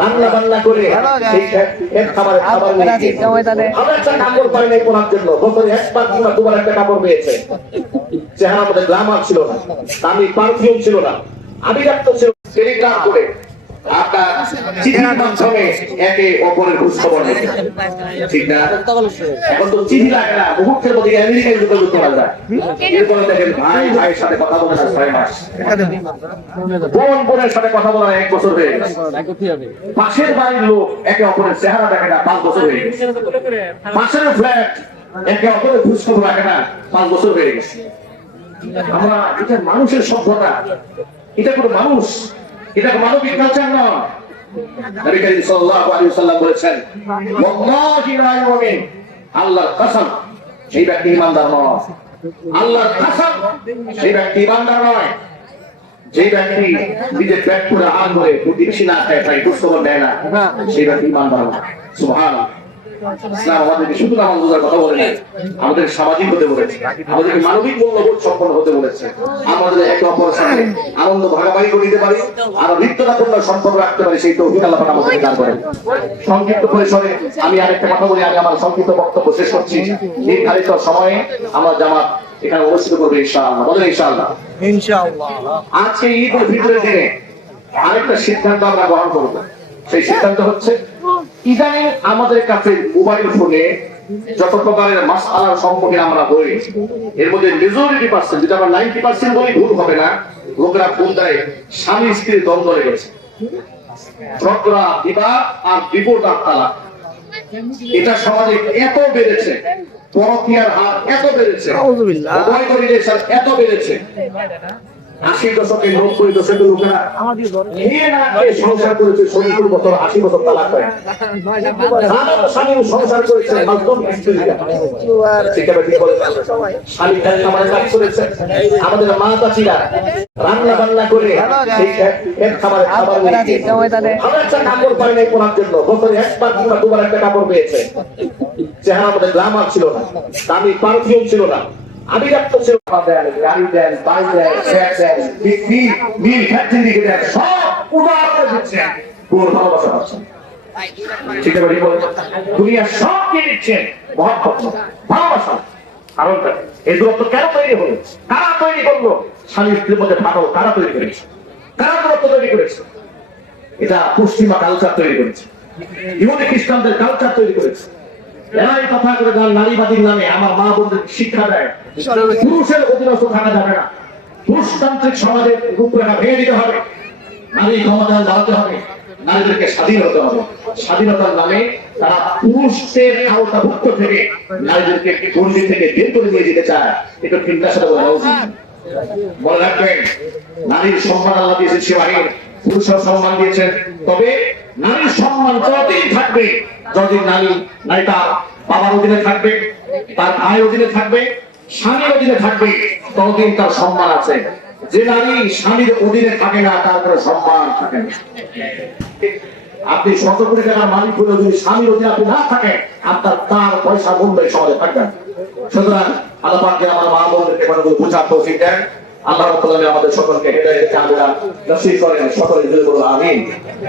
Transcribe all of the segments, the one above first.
রান্না বান্না করে সেই খেত খাবারের খাবার আমরা একটা কাপড় পাই নাই পরার জন্য, বছরে একবার কিংবা দুবার একটা কাপড় পেয়েছে। চেহারা মধ্যে গ্লামার ছিল না, দামি পারফিউম ছিল না, আভিজাত্য ছিল। টেলিগ্রাম করে আপনার চিঠির মাধ্যমে একে অপরের খোঁজ খবর নিতে, ঠিক না? এখন তো চিঠি লাগে না, মুহূর্তের মধ্যে আমেরিকায় যোগাযোগ করা যায়। এরপরে দেখেন ভাই ভাইয়ের সাথে কথা বলে না 6 মাস, বোন বোনের সাথে কথা বলা 1 বছর হয়ে গেছে, পাশের বাড়ির লোক একে অপরের চেহারা দেখে না 5 বছর হয়ে গেছে, পাশের ফ্ল্যাট একে অপরের খোঁজ খবর রাখে না 5 বছর হয়ে গেছে। আমরা এটা মানুষের সভ্যতা, এটা কোনো মানুষ, এটা মানবিক কালচার নয়। নবী করিম সাল্লাল্লাহু আলাইহি ওয়াসাল্লাম বলেছেন, ওয়াল্লাহি লা ইউমিন, আল্লাহর কসম সেই ব্যক্তি ঈমানদার নয়। আল্লাহর কসম সেই ব্যক্তি ঈমানদার নয় যে ব্যক্তি নিজের পেট পুরো আন করে প্রতিবেশী না খায়, তাই খোঁজখবর নেয় না, সেই ব্যক্তি ঈমানদার নয়। সুবহানাল্লাহ। ইসলাম আমাদেরকে শুধু নামাজ রোজার কথা বলে নাই, আমাদের সামাজিক হতে বলেছে, আমাদেরকে মানবিক মূল্যবোধ সম্পন্ন হতে বলেছে। আমাদের একে অপরের সাথে আনন্দ ভাগাভাগি করে দিতে পারি, আর হৃদ্যতাপূর্ণ সম্পর্ক রাখতে পারি, সেই তৌফিক আল্লাহ পাক আমাদেরকে দান করেন। সংক্ষিপ্ত পরিসরে আমি আরেকটা কথা বলি, আমি আমার সংক্ষিপ্ত বক্তব্য শেষ করছি। নির্ধারিত সময়ে আমরা জামাত এখানে অনুষ্ঠিত করবো ইনশাআল্লাহ। বলেন ইনশাআল্লাহ। ইনশাআল্লাহ। আজকে ঈদ উল ফিতরের দিনে আরেকটা সিদ্ধান্ত আমরা গ্রহণ করব। সেই সিদ্ধান্ত হচ্ছে, ইদানিং আমাদের কাছে মোবাইল ফোনে যত প্রকারের মাসআলার সম্পর্কে আমরা বলি, এর মধ্যে মেজরিটি পার্সেন্ট, যেটা আমরা 90% বলি ভুল হবে না, লোকেরা ফোন দেয় স্বামী স্ত্রীর দ্বন্দ্ব লেগেছে, ঝগড়া বিবাদ আর বিপদ আর তালাক। এটা সমাজে এত বেড়েছে, পরকীয়ার হার এত বেড়েছে, অবৈধ রিলেশন এত বেড়েছে। 80 দশকে 90 দশকে লোকেরা সংসার করেছে 70 বছর 80 বছর তালাক হয়। স্বামী সংসার করেছে মাধ্যম স্ত্রীরা, স্বামী আমাদের কাজ করেছে, আমাদের মা চাচিরা রান্না বান্না করে সেই খেত খাবারের খাবার আমরা একটা কাপড় পাই নাই পরার জন্য, বছরে একবার কিংবা দুবার একটা কাপড় পেয়েছে। চেহারা মধ্যে গ্লামার ছিল না, দামি পারফিউম ছিল না, আভিজাত্য ছিল। গাড়ি দেন, বাইক দেন, ব্যাগ দেন, মিল ফ্যাক্টরি দিকে দেন, সব উদার করে দিচ্ছেন, কোন ভালোবাসা পাচ্ছেন? ঠিক আছে, দুনিয়া সব দিয়ে দিচ্ছেন, মহব্বত ভালোবাসা। কারণটা এই দূরত্ব কেন তৈরি হলো? কারা তৈরি করলো? স্বামী স্ত্রীর মধ্যে ফাটল কারা তৈরি করেছে? কারা দূরত্ব তৈরি করেছে? এটা পশ্চিমা কালচার তৈরি করেছে, ইহুদি খ্রিস্টানদের কালচার তৈরি করেছে। এরাই কথা করে যান নারীবাদীর নামে আমার মা বোনদের শিক্ষা দেয় পুরুষের অধীনস্থ থাকা যাবে না, পুরুষতান্ত্রিক সমাজের রূপরেখা ভেঙে দিতে হবে, নারী ক্ষমতা বাড়াতে হবে, নারীদেরকে স্বাধীন হতে হবে। স্বাধীনতার নামে তারা পুরুষদের আওতাভুক্ত থেকে নারীদেরকে গণ্ডি থেকে বের করে নিয়ে যেতে চায়। এটা চিন্তার সাথে বলা উচিত। মনে রাখবেন, নারীর সম্মান আল্লাহ দিয়েছেন সীমাহীন, পুরুষের সম্মান দিয়েছেন, তবে নারীর সম্মান ততদিন থাকবে যতদিন নারী তার বাবার অধীনে থাকবে, তার ভাইয়ের অধীনে থাকবে, স্বামীর অধীনে থাকবে, ততদিন তার সম্মান আছে। যে নারী স্বামীর অধীনে থাকে না, তার কোনো সম্মান থাকে না। আপনি 100 কোটি টাকার মালিক হলেও যদি স্বামীর অধীনে আপনি না থাকেন, আপনার তার পয়সা মূল্য সমাজে থাকবেন। সুতরাং আল্লাহ পাক আমার মা বোনদেরকে কথাগুলো বোঝার তৌফিক দেন। আল্লাহ রাব্বুল আলামিন আমাদের সকলকে হেদায়েত কামিলা নসিব করেন। সকলে জোরে বলুন আমিন।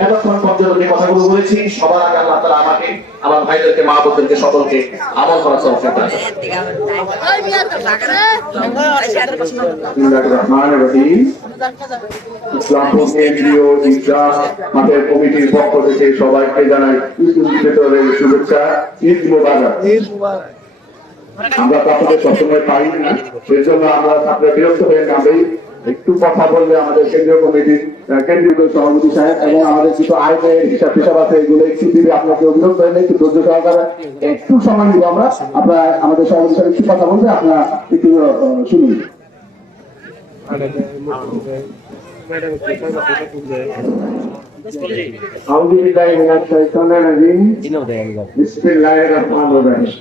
এতক্ষণ পর্যন্ত যে কথাগুলো বলেছি, সবার আগে আল্লাহ তাআলা আমাকে, আমার ভাইদেরকে, মা বোনদেরকে সকলকে আমল করার তৌফিক দান করেন। ইসলামপুর কেন্দ্রীয় ঈদগাহ মাঠের কমিটির পক্ষ থেকে সবাইকে জানাই ঈদ উল ফিতরের শুভেচ্ছা, ঈদ মোবারক। আমরা আপনাদের সবসময় পাই না, সেজন্য আমরা আপনারা বিরক্ত হয়ে যাবেন। একটু কথা বললে আমাদের কেন্দ্রীয় কমিটির কেন্দ্রীয় সভাপতি সাহেব এবং আমাদের কিছু আইনের হিসাব হিসাব আছে, এগুলো একটু দিবে, আপনাকে অভিযোগ করেন, একটু ধৈর্য সহকারে একটু সময় দিব আমরা। আপনারা আমাদের সভাপতি সাহেব একটু কথা বলবে, আপনারা একটু শুনুন। আলহামদুলিল্লাহি মিনাশ শাইতানির রাজিম, বিসমিল্লাহির রহমানির রহিম।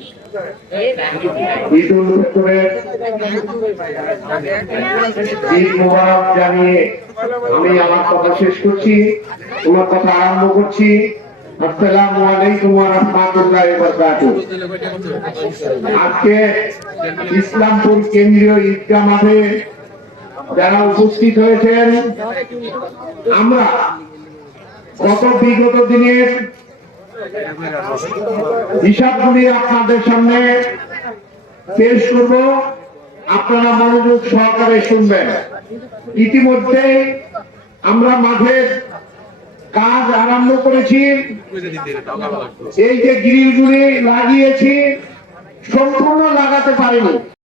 ঈদ উল ফিতরের ঈদ মুবারক জানিয়ে আমি আমার কথা শেষ করছি, তোমার কথা আরম্ভ করছি। আসসালামু আলাইকুম ওয়া রাহমাতুল্লাহি ওয়া বারাকাতুহু। আজকে ইসলামপুর কেন্দ্রীয় ঈদগাহ মাঠে যারা উপস্থিত হয়েছেন, আমরা কত বিগত দিনের হিসাবগুলি আপনাদের সামনে পেশ করব, আপনারা মনোযোগ সহকারে শুনবেন। ইতিমধ্যে আমরা মাঠের কাজ আরম্ভ করেছি। এই যে গ্রিলগুলি লাগিয়েছি সম্পূর্ণ লাগাতে পারিনি।